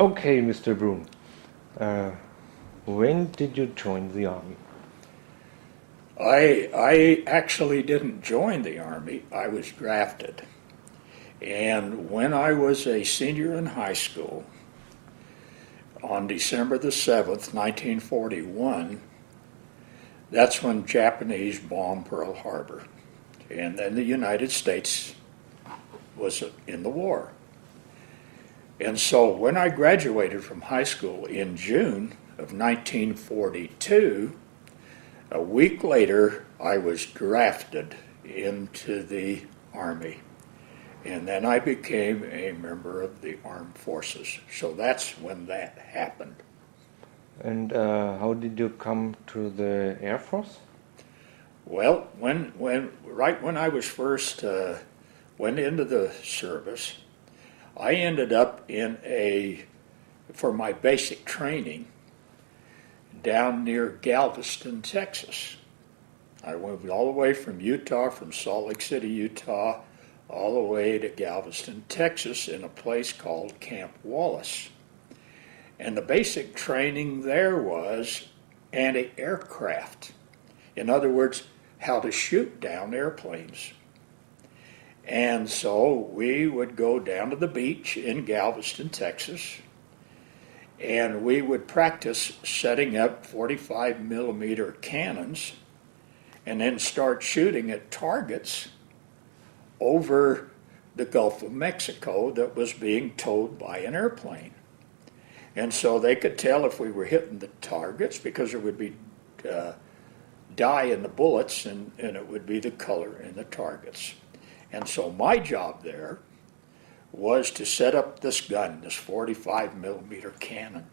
Okay, Mr. Broom. Uh, when did you join the army? I actually didn't join the Army, I was drafted. And when I was a senior in high school, on December the 7th, 1941, that's when Japanese bombed Pearl Harbor. And then the United States was in the war. And so when I graduated from high school in June of 1942, a week later I was drafted into the Army. And then I became a member of the armed forces. So that's when that happened. And how did you come to the Air Force? Well, right when I was first went into the service, I ended up for my basic training down near Galveston, Texas. I went all the way from Utah, from Salt Lake City, Utah, all the way to Galveston, Texas, in a place called Camp Wallace. And the basic training there was anti-aircraft. In other words, how to shoot down airplanes. And so we would go down to the beach in Galveston, Texas, and we would practice setting up 45 millimeter cannons and then start shooting at targets over the Gulf of Mexico that was being towed by an airplane. And so they could tell if we were hitting the targets because there would be dye in the bullets and it would be the color in the targets. And so my job there was to set up this gun, this 45 millimeter cannon,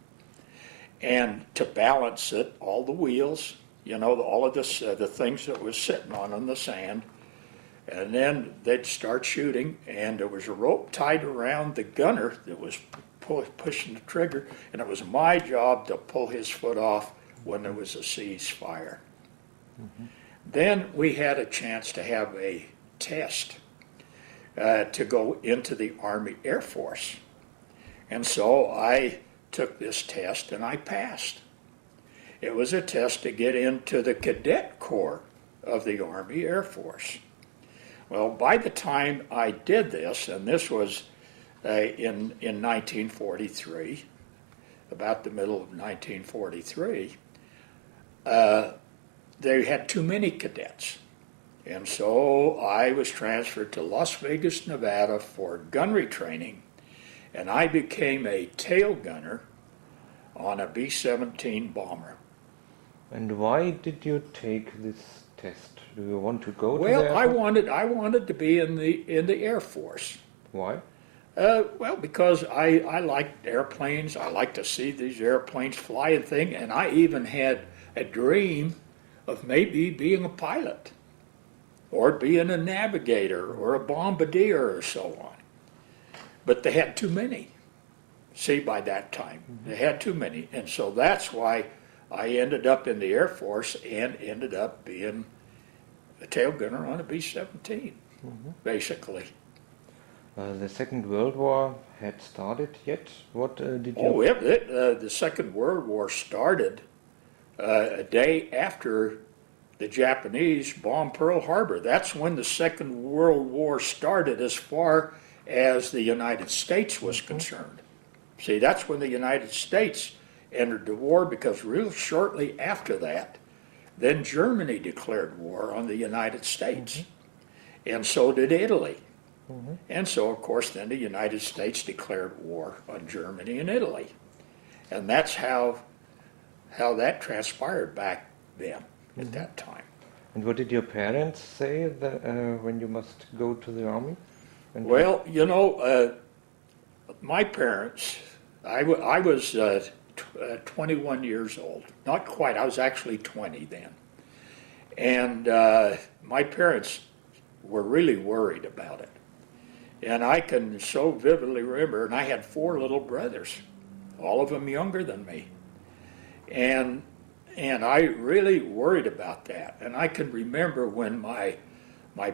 and to balance it, all the wheels, all of this, the things that was sitting on the sand. And then they'd start shooting, and there was a rope tied around the gunner that was pushing the trigger, and it was my job to pull his foot off when there was a ceasefire. Mm-hmm. Then we had a chance to have a test to go into the Army Air Force. And so I took this test and I passed. It was a test to get into the Cadet Corps of the Army Air Force. Well, by the time I did this, and this was in 1943, about the middle of 1943, they had too many cadets. And so I was transferred to Las Vegas, Nevada for gunnery training, and I became a tail gunner on a B-17 bomber. And why did you take this test? Do you want to go to the Well, Air Force? I wanted to be in the Air Force. Why? Well, because I liked airplanes. I like to see these airplanes fly and thing, and I even had a dream of maybe being a pilot or being a navigator or a bombardier or so on. But they had too many. See, by that time, they had too many. And so that's why I ended up in the Air Force and ended up being a tail gunner on a B-17, basically. The Second World War had started yet? What did you... Oh, the Second World War started a day after the Japanese bombed Pearl Harbor. That's when the Second World War started as far as the United States was concerned. See, that's when the United States entered the war, because real shortly after that, then Germany declared war on the United States. And so did Italy. And so, of course, then the United States declared war on Germany and Italy. And that's how that transpired back then, at that time. And what did your parents say when you must go to the army? Well, my parents, I was 21 years old. Not quite, I was actually 20 then. And my parents were really worried about it. And I can so vividly remember, and I had 4 little brothers, all of them younger than me. And I really worried about that. And I can remember when my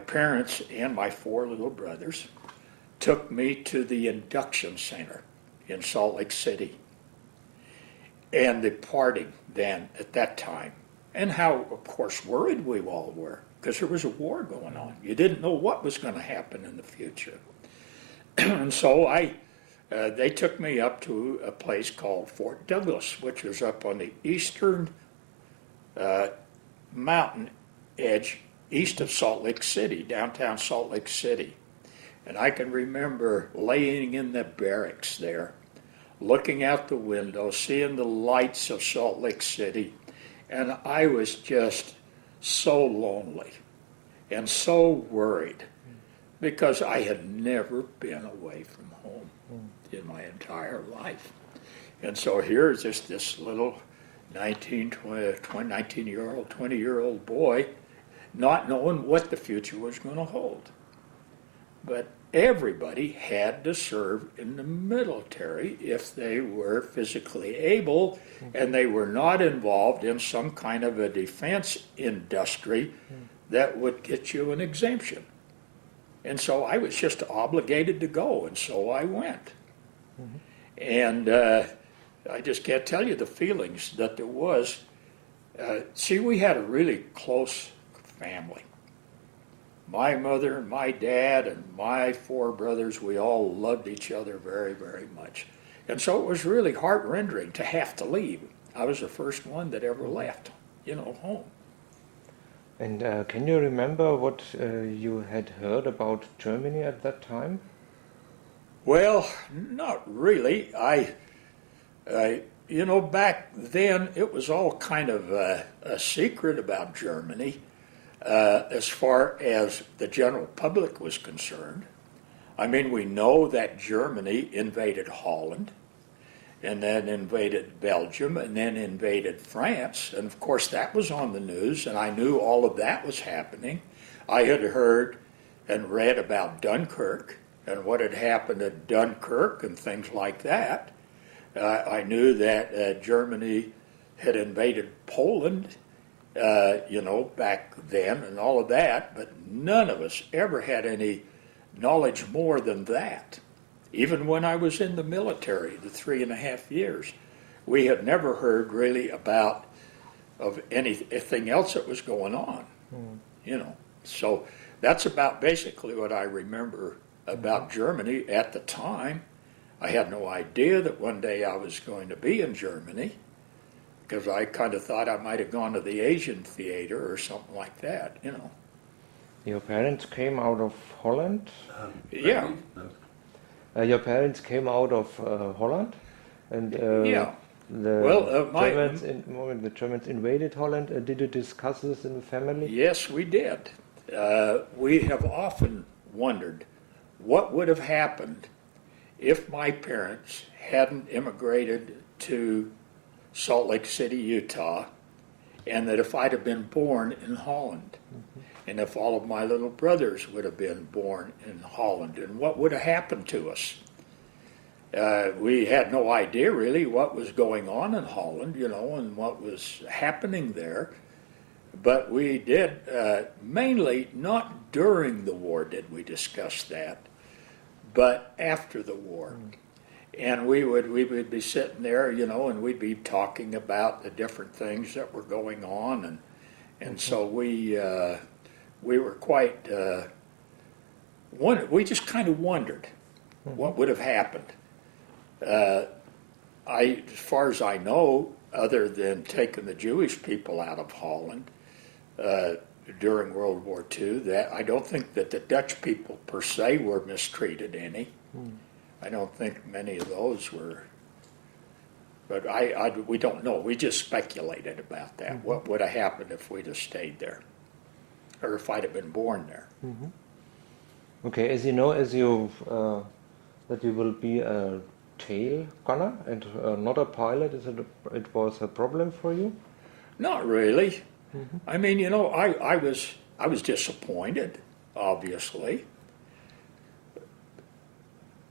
parents and my 4 little brothers took me to the induction center in Salt Lake City, and the parting then at that time, and how, of course, worried we all were, because there was a war going on. You didn't know what was going to happen in the future. And so they took me up to a place called Fort Douglas, which was up on the eastern mountain edge east of Salt Lake City, downtown Salt Lake City. And I can remember laying in the barracks there, looking out the window, seeing the lights of Salt Lake City, and I was just so lonely and so worried because I had never been away from home in my entire life. And so here's this little 19-year-old, 20-year-old boy not knowing what the future was going to hold. But everybody had to serve in the military if they were physically able and they were not involved in some kind of a defense industry that would get you an exemption. And so I was just obligated to go, and so I went. And I just can't tell you the feelings that there was. See, we had a really close family. My mother, my dad, and my 4 brothers, we all loved each other very, very much. And so it was really heart-rending to have to leave. I was the first one that ever left, home. And can you remember what you had heard about Germany at that time? Well, not really. Back then it was all kind of a secret about Germany. As far as the general public was concerned. I mean, we know that Germany invaded Holland, and then invaded Belgium, and then invaded France, and of course that was on the news, and I knew all of that was happening. I had heard and read about Dunkirk, and what had happened at Dunkirk, and things like that. I knew that Germany had invaded Poland, back then and all of that, but none of us ever had any knowledge more than that. Even when I was in the military, the 3.5 years, we had never heard really of anything else that was going on, So that's about basically what I remember about Germany at the time. I had no idea that one day I was going to be in Germany, because I kind of thought I might have gone to the Asian theater or something like that, Your parents came out of Holland? Yeah. Your parents came out of Holland? And Yeah. the Germans invaded Holland. Did you discuss this in the family? Yes, we did. We have often wondered what would have happened if my parents hadn't immigrated to Salt Lake City, Utah, and that if I'd have been born in Holland, and if all of my little brothers would have been born in Holland, and what would have happened to us. We had no idea really what was going on in Holland, and what was happening there, but we did, mainly not during the war did we discuss that, but after the war. And we would be sitting there, and we'd be talking about the different things that were going on, and so we were quite we just kind of wondered what would have happened. As far as I know, other than taking the Jewish people out of Holland during World War II, that I don't think that the Dutch people per se were mistreated any. I don't think many of those were, but we don't know. We just speculated about that. What would have happened if we'd have stayed there, or if I'd have been born there? Okay, as you know, that you will be a tail gunner and not a pilot, it was a problem for you? Not really. I mean, I was disappointed, obviously.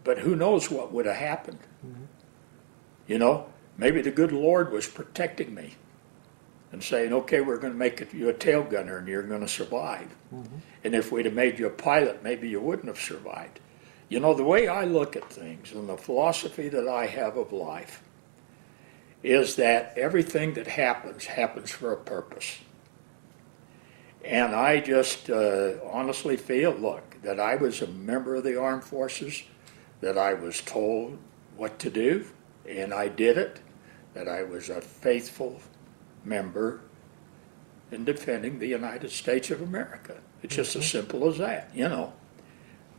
But who knows what would have happened? Maybe the good Lord was protecting me and saying, okay, we're going to make you a tail gunner and you're going to survive. And if we'd have made you a pilot, maybe you wouldn't have survived. You know, the way I look at things and the philosophy that I have of life is that everything that happens for a purpose. And I just honestly feel, look, that I was a member of the armed forces, that I was told what to do, and I did it, that I was a faithful member in defending the United States of America. It's just as simple as that, you know.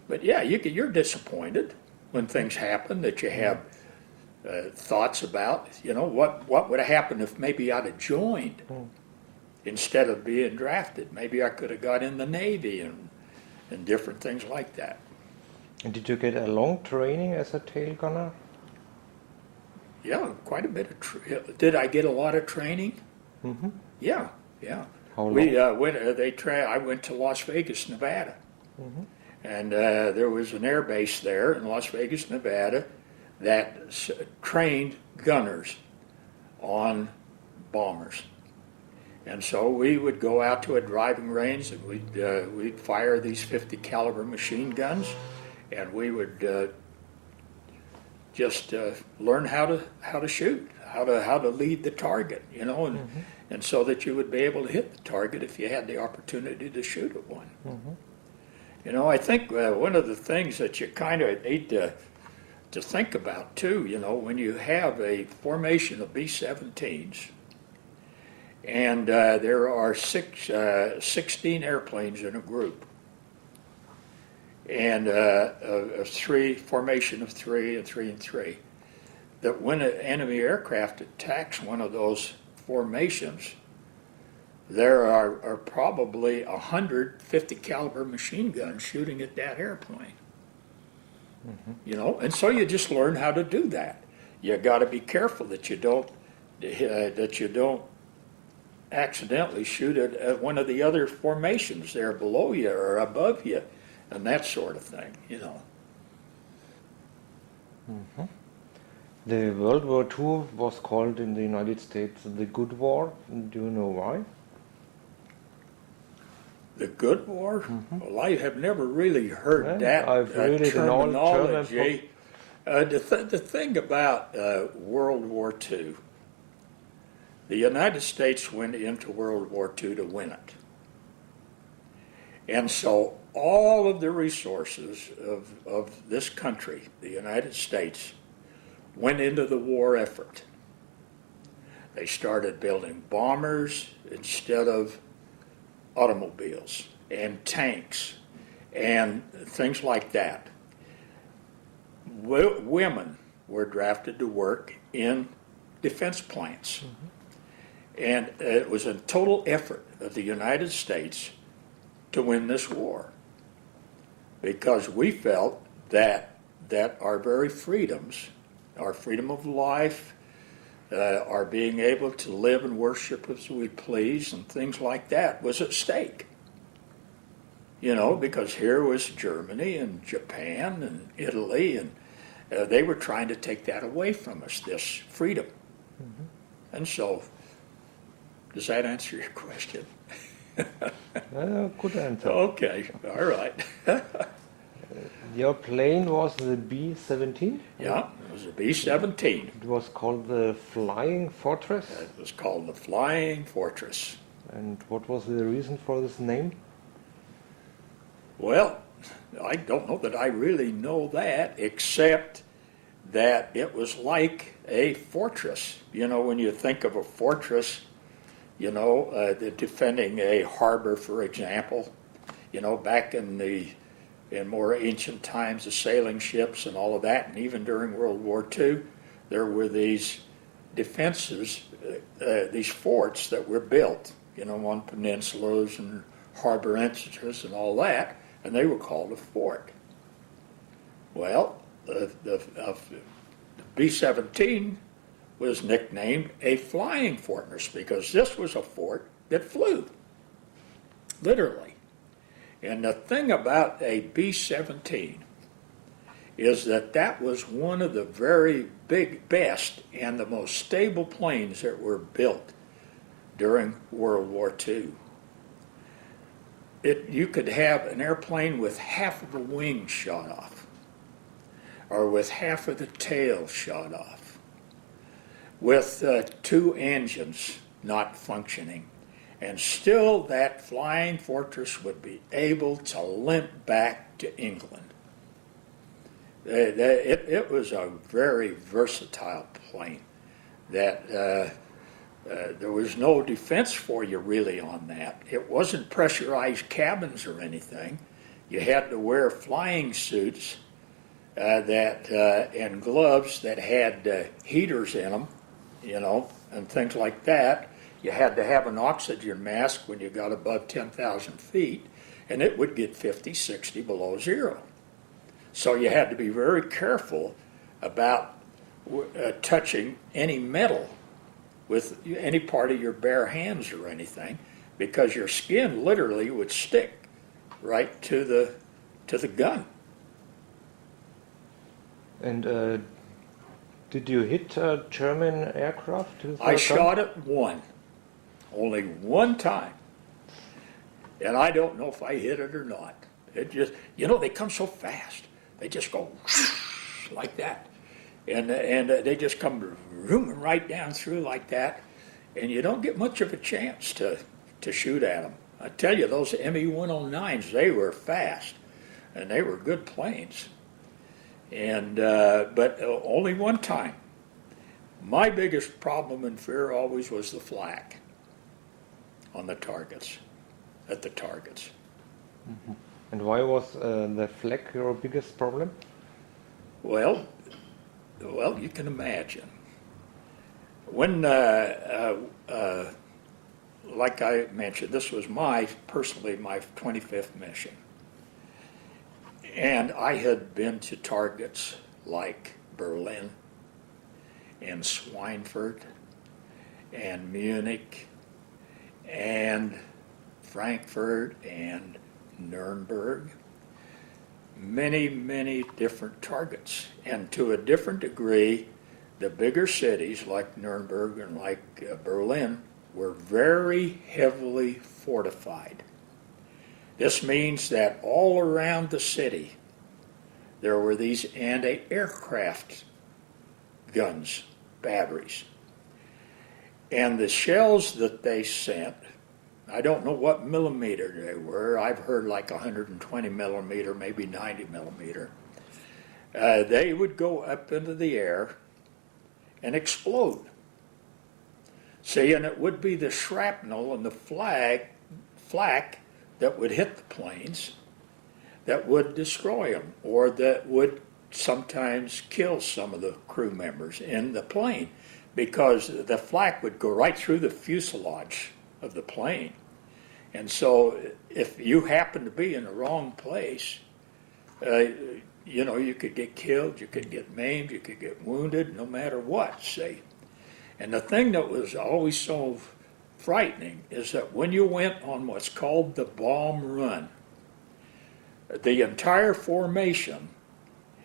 But yeah, you're disappointed when things happen that you have thoughts about, you know, what would have happened if maybe I'd have joined instead of being drafted. Maybe I could have got in the Navy and different things like that. And did you get a long training as a tail gunner? Yeah, quite a bit of did I get a lot of training? Mm-hmm. Yeah. How long? I went to Las Vegas, Nevada. Mm-hmm. And there was an air base there in Las Vegas, Nevada that trained gunners on bombers. And so we would go out to a driving range and we'd fire these 50 caliber machine guns, and we would just learn how to shoot, how to lead the target, you know, and so that you would be able to hit the target if you had the opportunity to shoot at one. Mm-hmm. You know, I think one of the things that you kind of need to think about too, you know, when you have a formation of B-17s, and there are 16 airplanes in a group, and a formation of 3 and 3 and 3, that when an enemy aircraft attacks one of those formations, there are probably 150 caliber machine guns shooting at that airplane. Mm-hmm. You know, and so you just learn how to do that. You got to be careful that you don't accidentally shoot at one of the other formations there below you or above you, and that sort of thing. You know. Mm-hmm. The World War II was called in the United States the Good War. Do you know why? The Good War? Mm-hmm. Well, I have never really heard that I've read it in all terminology. The thing about World War II, the United States went into World War II to win it. And so all of the resources of this country, the United States, went into the war effort. They started building bombers instead of automobiles and tanks and things like that. Women were drafted to work in defense plants. Mm-hmm. And it was a total effort of the United States to win this war, because we felt that our very freedoms, our freedom of life, our being able to live and worship as we please and things like that was at stake. You know, because here was Germany and Japan and Italy, and they were trying to take that away from us, this freedom. Mm-hmm. And so, does that answer your question? Good answer. Okay, all right. Your plane was the B-17? Yeah, it was a B-17. It was called the Flying Fortress? It was called the Flying Fortress. And what was the reason for this name? Well, I don't know that I really know that, except that it was like a fortress. You know, when you think of a fortress, you know, defending a harbor, for example, you know, back in more ancient times, the sailing ships and all of that, and even during World War II, there were these defenses, these forts that were built, you know, on peninsulas and harbor entrances and all that, and they were called a fort. Well, the B-17 was nicknamed a flying fortress because this was a fort that flew, literally. And the thing about a B-17 is that was one of the very best and the most stable planes that were built during World War II. You could have an airplane with half of a wing shot off. or with half of the tail shot off, with 2 engines not functioning, and still that flying fortress would be able to limp back to England. It was a very versatile plane that there was no defense for you really on that. It wasn't pressurized cabins or anything. You had to wear flying suits and gloves that had heaters in them, and things like that. You had to have an oxygen mask when you got above 10,000 feet, and it would get 50, 60 below zero. So you had to be very careful about touching any metal with any part of your bare hands or anything, because your skin literally would stick right to the gun. And did you hit German aircraft? I shot it only one time, and I don't know if I hit it or not. It just, they come so fast. They just go like that, and they just come zooming right down through like that, and you don't get much of a chance to shoot at them. I tell you, those ME-109s, they were fast, and they were good planes. And but only one time. My biggest problem and fear always was the flak on the targets, at the targets. Mm-hmm. And why was the flak your biggest problem? Well, you can imagine. When, like I mentioned, this was personally my 25th mission. And I had been to targets like Berlin and Schweinfurt and Munich and Frankfurt and Nuremberg. Many, many different targets. And to a different degree, the bigger cities like Nuremberg and like Berlin were very heavily fortified. This means that all around the city, there were these anti-aircraft guns, batteries. And the shells that they sent, I don't know what millimeter they were. I've heard like 120 millimeter, maybe 90 millimeter. They would go up into the air and explode. See, and it would be the shrapnel and the flak that would hit the planes that would destroy them, or that would sometimes kill some of the crew members in the plane, because the flak would go right through the fuselage of the plane. And so if you happen to be in the wrong place, you could get killed, you could get maimed, you could get wounded, no matter what, see. And the thing that was always so frightening is that when you went on what's called the bomb run, the entire formation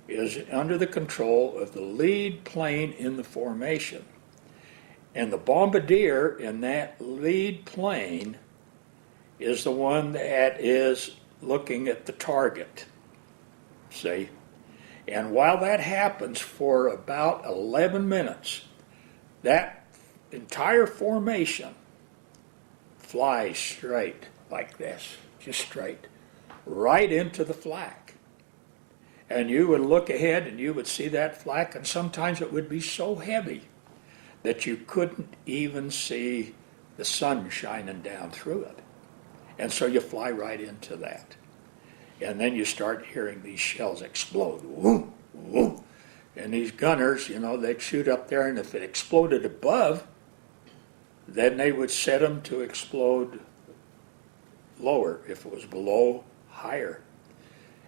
is under the control of the lead plane in the formation. And the bombardier in that lead plane is the one that is looking at the target, see? And while that happens for about 11 minutes, that entire formation flies straight like this, just straight, right into the flak. And you would look ahead and you would see that flak, and sometimes it would be so heavy that you couldn't even see the sun shining down through it. And so you fly right into that. And then you start hearing these shells explode. Whoom, whoom. And these gunners, they'd shoot up there, and if it exploded above, then they would set them to explode lower. If it was below, higher.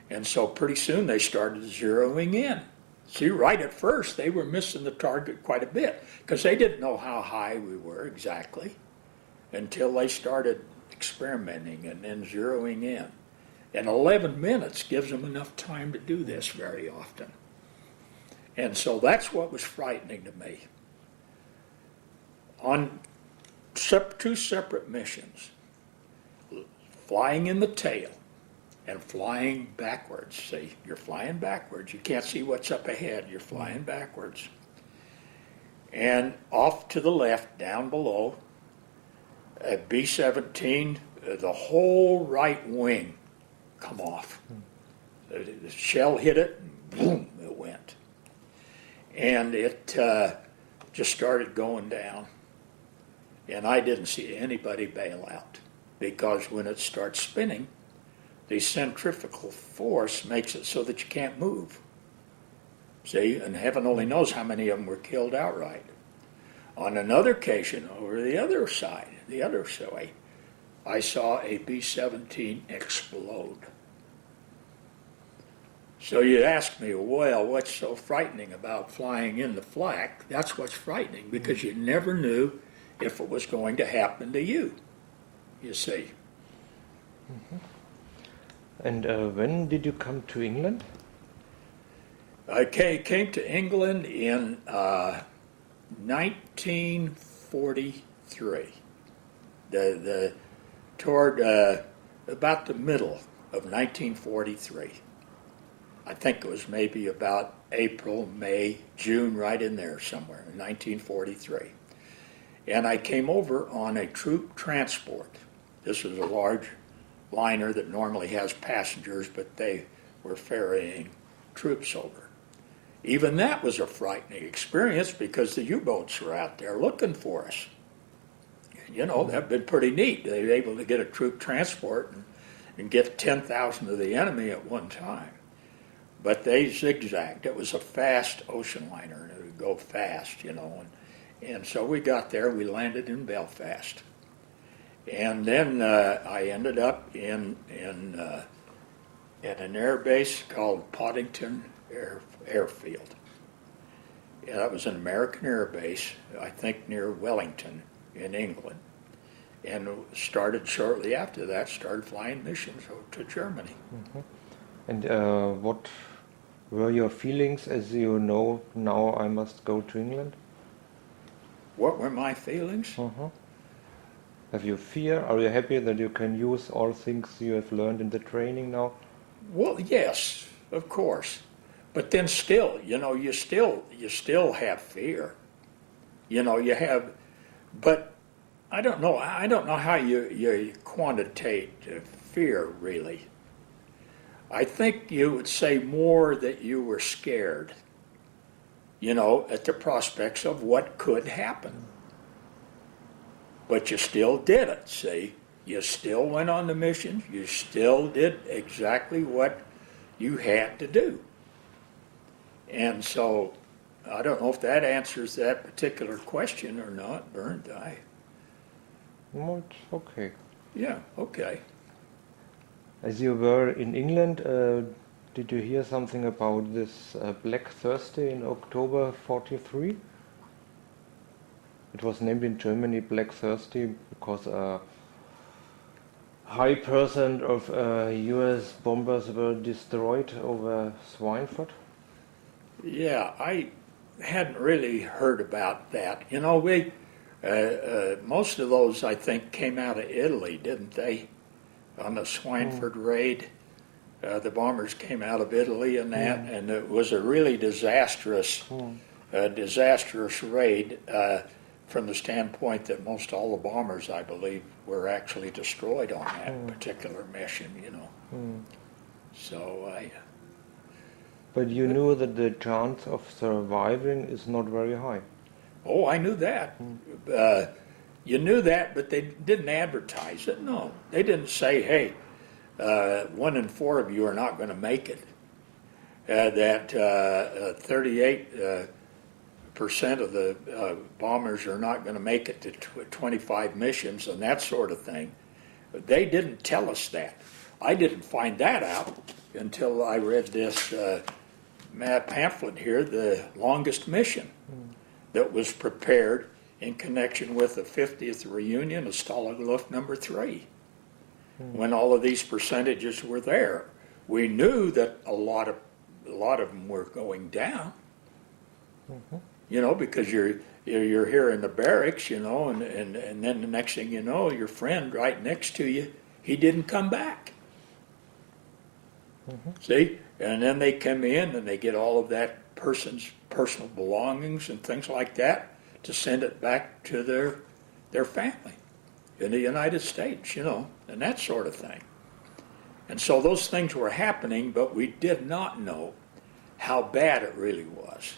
And so pretty soon they started zeroing in. See, right at first, they were missing the target quite a bit, because they didn't know how high we were exactly until they started experimenting and then zeroing in. And 11 minutes gives them enough time to do this very often. And so that's what was frightening to me. On two separate missions, flying in the tail, and flying backwards. See, you're flying backwards. You can't see what's up ahead. You're flying backwards. And off to the left, down below, a B-17, the whole right wing come off. The shell hit it, and boom, it went. And it just started going down. And I didn't see anybody bail out, because when it starts spinning, the centrifugal force makes it so that you can't move. See, and heaven only knows how many of them were killed outright. On another occasion, over the other side, I saw a B-17 explode. So you ask me, well, what's so frightening about flying in the flak? That's what's frightening, because you never knew if it was going to happen to you, you see. And when did you come to England? I came to England in 1943, toward about the middle of 1943. I think it was maybe about April, May, June, right in there somewhere, in 1943. And I came over on a troop transport. This was a large liner that normally has passengers, but they were ferrying troops over. Even that was a frightening experience, because the U-boats were out there looking for us. You know, that'd been pretty neat. They were able to get a troop transport and get 10,000 of the enemy at one time. But they zigzagged. It was a fast ocean liner, and it would go fast, you know. And so we got there. We landed in Belfast. And then I ended up in at an air base called Poddington Airfield. Yeah, that was an American air base, I think near Wellington in England. And started shortly after that, started flying missions over to Germany. And what were your feelings as you know now I must go to England? What were my feelings? Have you fear? Are you happy that you can use all things you have learned in the training now? Well, yes, of course. But then still, you know, you still have fear. You know, you have, but I don't know how you quantitate fear, really. I think you would say more that you were scared, you know, at the prospects of what could happen. But you still did it, see? You still went on the missions. You still did exactly what you had to do. And so, I don't know if that answers that particular question or not, Bernd. No, it's okay. Yeah, okay. As you were in England, did you hear something about this Black Thursday in October 43? It was named in Germany Black Thursday because a high percent of US bombers were destroyed over Schweinfurt. Yeah, I hadn't really heard about that. You know, most of those, I think, came out of Italy, didn't they? On the Schweinfurt raid, the bombers came out of Italy and that, and it was a really disastrous raid from the standpoint that most all the bombers, I believe, were actually destroyed on that particular mission, you know. So But you knew that the chance of surviving is not very high. Oh, I knew that. You knew that, but they didn't advertise it. No, they didn't say, hey, 1 in 4 of you are not going to make it. That 38% of the bombers are not going to make it to 25 missions and that sort of thing. They didn't tell us that. I didn't find that out until I read this pamphlet here, The Longest Mission, that was prepared in connection with the 50th reunion of Stalag Luft number 3. When all of these percentages were there, we knew that a lot of them were going down. You know, because you're here in the barracks, you know, and then the next thing you know, your friend right next to you, he didn't come back. See? And then they come in and they get all of that person's personal belongings and things like that to send it back to their family in the United States, and that sort of thing. And so those things were happening, but we did not know how bad it really was.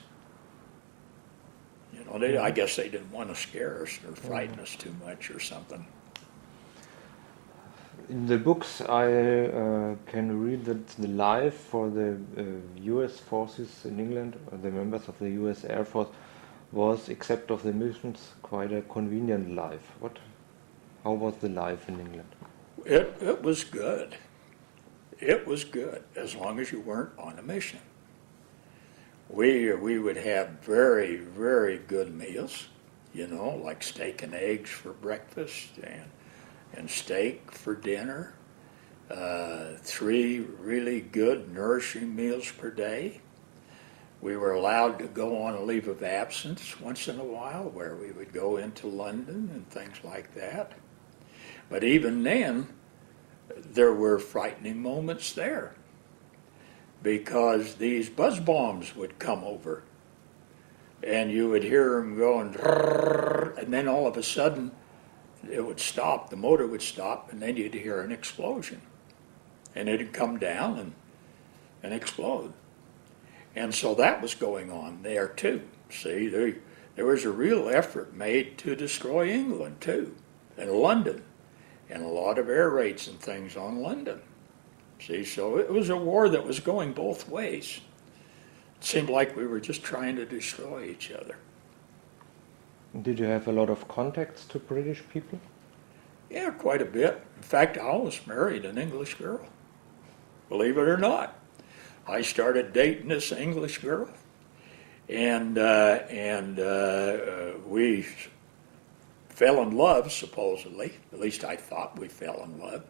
I guess they didn't want to scare us or frighten us too much or something. In the books, I can read that the life for the U.S. forces in England, the members of the U.S. Air Force, was, except of the missions, quite a convenient life. How was the life in England? It was good. It was good, as long as you weren't on a mission. We would have very, very good meals, like steak and eggs for breakfast and steak for dinner, 3 really good, nourishing meals per day. We were allowed to go on a leave of absence once in a while, where we would go into London and things like that. But even then, there were frightening moments there, because these buzz bombs would come over, and you would hear them going, and then all of a sudden it would stop, the motor would stop, and then you'd hear an explosion, and it'd come down and explode. And so that was going on there too. See, there was a real effort made to destroy England too, and London, and a lot of air raids and things on London. See, so it was a war that was going both ways. It seemed like we were just trying to destroy each other. Did you have a lot of contacts to British people? Yeah, quite a bit. In fact, I almost married an English girl, believe it or not. I started dating this English girl, and we fell in love, supposedly. At least I thought we fell in love,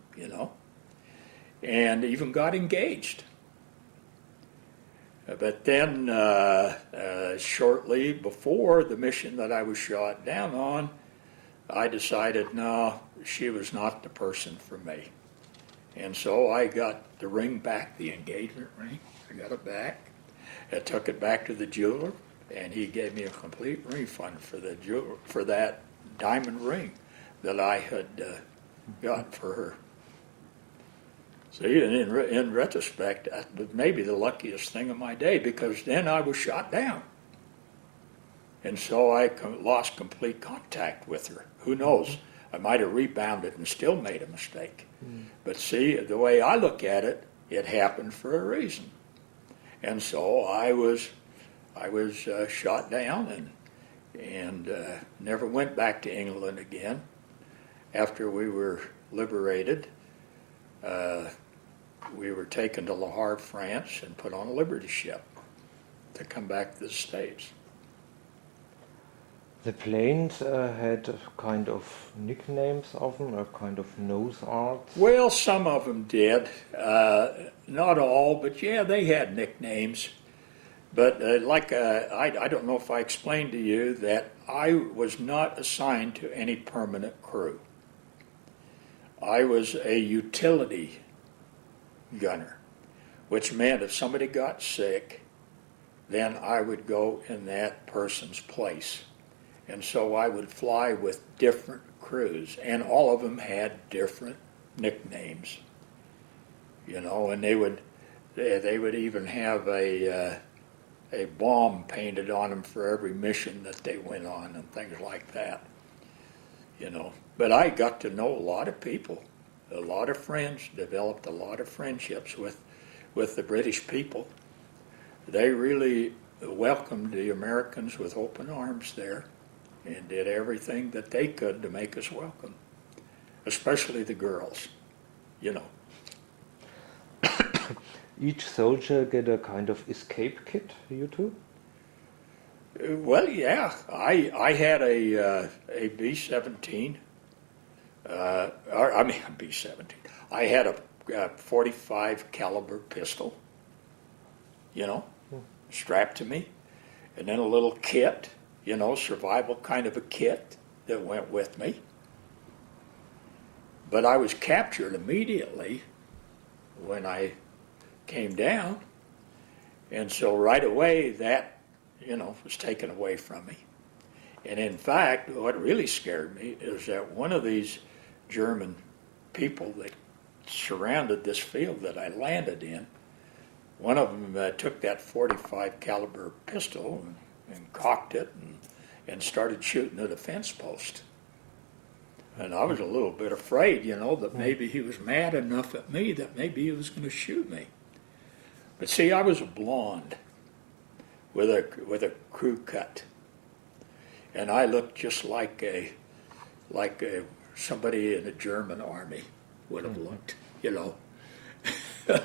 and even got engaged. But then, shortly before the mission that I was shot down on, I decided, no, she was not the person for me. And so I got the ring back, the engagement ring. I got it back. I took it back to the jeweler, and he gave me a complete refund for that diamond ring that I had got for her. See, and in retrospect, that was maybe the luckiest thing of my day, because then I was shot down. And so I lost complete contact with her. Who knows? I might have rebounded and still made a mistake. But see, the way I look at it, it happened for a reason. And so I was shot down and never went back to England again. After we were liberated, we were taken to Le Havre, France, and put on a Liberty ship to come back to the States. The planes had kind of nicknames often, or kind of nose arts. Well, some of them did. Not all, but yeah, they had nicknames. But I don't know if I explained to you that I was not assigned to any permanent crew. I was a utility gunner, which meant if somebody got sick, then I would go in that person's place. And so I would fly with different crews, and all of them had different nicknames, and they would even have a bomb painted on them for every mission that they went on and things like that, But I got to know a lot of people, a lot of friends, developed a lot of friendships with the British people. They really welcomed the Americans with open arms there, and did everything that they could to make us welcome, especially the girls, Each soldier get a kind of escape kit, you too? Well, yeah, I had a B-17, a B-17. I had a .45 caliber pistol, strapped to me, and then a little kit, survival kind of a kit that went with me. But I was captured immediately when I came down. And so right away that, was taken away from me. And in fact, what really scared me is that one of these German people that surrounded this field that I landed in, one of them took that 45 caliber pistol and cocked it and started shooting at a fence post. And I was a little bit afraid, that maybe he was mad enough at me that maybe he was going to shoot me. But see, I was a blonde with a crew cut, and I looked just like somebody in the German army would have looked,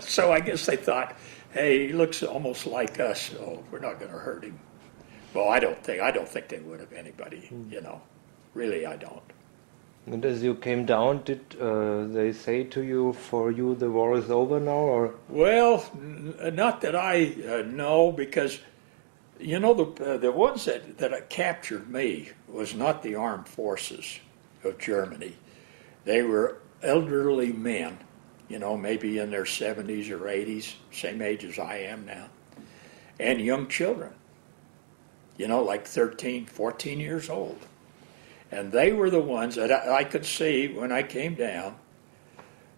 So I guess they thought, hey, he looks almost like us, so we're not going to hurt him. Well, I don't think they would have anybody, Really, I don't. And as you came down, did they say to you, for you the war is over now, or? Well, not that I know, because the ones that captured me was not the armed forces of Germany. They were elderly men, maybe in their 70s or 80s, same age as I am now, and young children, like 13, 14 years old. And they were the ones that I could see when I came down.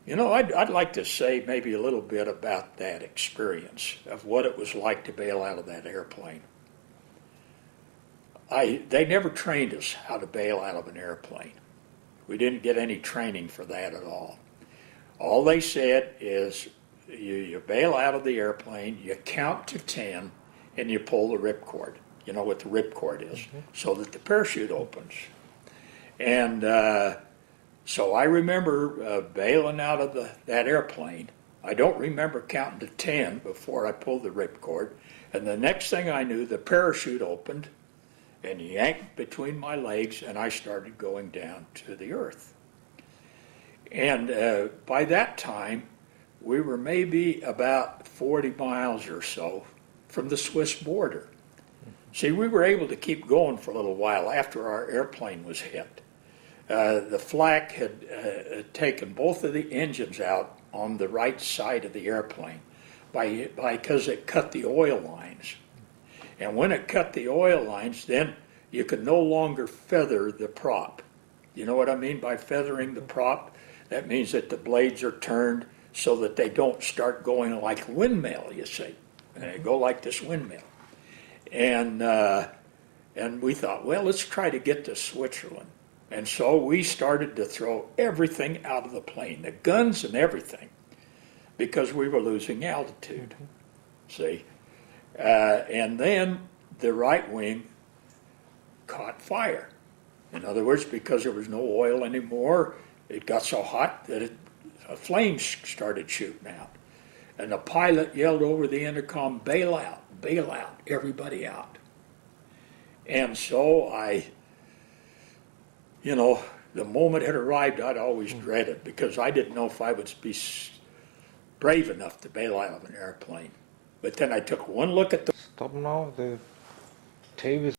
I'd like to say maybe a little bit about that experience of what it was like to bail out of that airplane. They never trained us how to bail out of an airplane. We didn't get any training for that at all. All they said is you bail out of the airplane, you count to 10, and you pull the ripcord. You know what the ripcord is, so that the parachute opens. And so I remember bailing out of that airplane. I don't remember counting to 10 before I pulled the ripcord. And the next thing I knew, the parachute opened and yanked between my legs, and I started going down to the earth. And by that time, we were maybe about 40 miles or so from the Swiss border. See, we were able to keep going for a little while after our airplane was hit. The flak had taken both of the engines out on the right side of the airplane because it cut the oil lines. And when it cut the oil lines, then you could no longer feather the prop. You know what I mean by feathering the prop? That means that the blades are turned so that they don't start going like a windmill, you see. And they go like this windmill. And we thought, well, let's try to get to Switzerland. And so we started to throw everything out of the plane, the guns and everything, because we were losing altitude, see. And then the right wing caught fire. In other words, because there was no oil anymore, it got so hot that flames started shooting out. And the pilot yelled over the intercom, bail out, everybody out. And so the moment it arrived, I'd always dread it, because I didn't know if I would be brave enough to bail out of an airplane. But then I took one look at the... Stop now, the tape is...